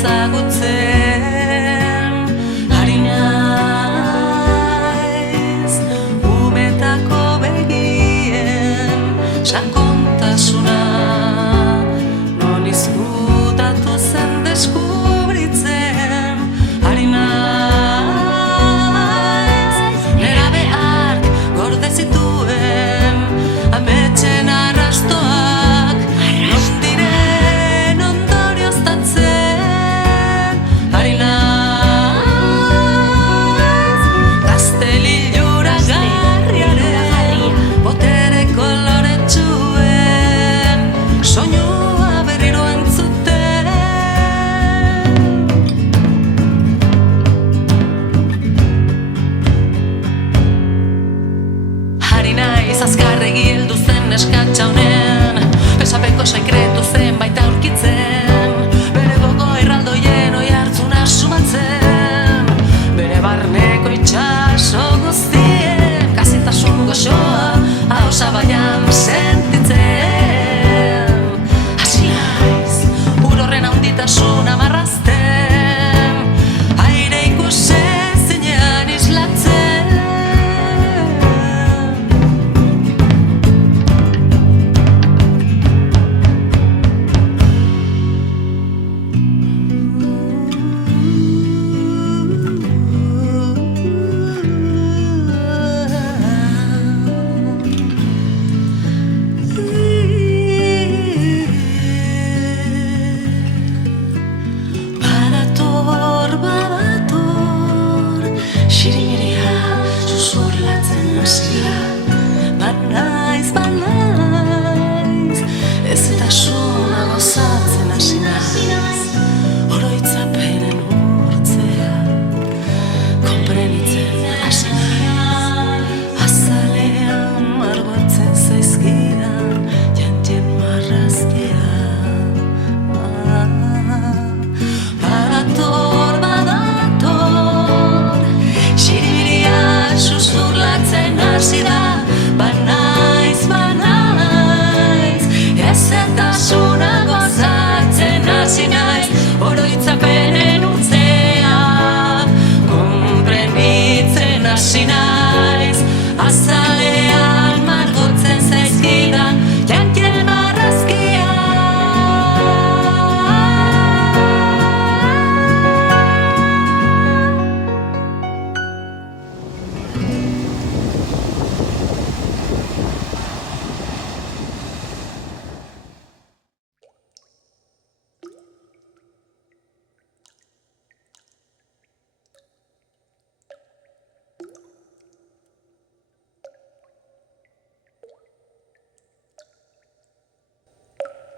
ezagutzen ari naiz, umetako begien sakontasuna non izkutatu zen deskubritzen ari naiz, nerabe hark gorde zituen ametsen arrastoak non diren ondorioztatzen ari naiz, gaztelilura garriaren botere koloretsuen soinua berriro entzuten ari naiz azkarregi heldu zen neskatxa honen pesapeko sekretu zenbait aurkitzen, bere gogo erraldoien oihartzuna sumatzen, bere barneko itxaso guztien kazitasun goxoa ahosabaian sentitzen. Hasi naiz ur horren handitasuna marrazten, aire ikusezinean islatzen. Badator, xirimiria susurlatzen hasia, banaiz, ezetasuna gozatzen hasi naiz, oroitzapenen urtzea konprenitzen hasi naiz, azalean margotzen zaizkidan jantien marrazkia. Badator, xirimiria susurlatzen hasi da, banaiz, ezetasuna gozatzen hasi naiz, oroitzapenen urtzea konprenitzen hasi naiz.